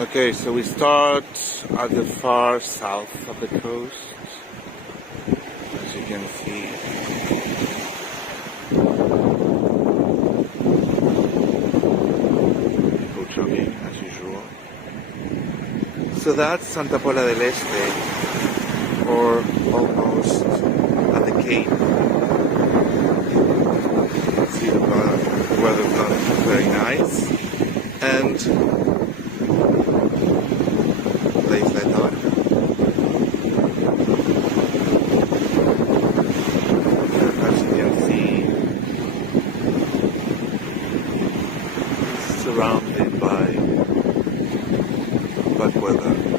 Okay, so we start at the far south of the coast, as you can see. People jogging as usual. So that's Santa Pola del Este, or almost at the Cape. You can see the weather's not very nice, and place like that. As you can see, surrounded by bad weather.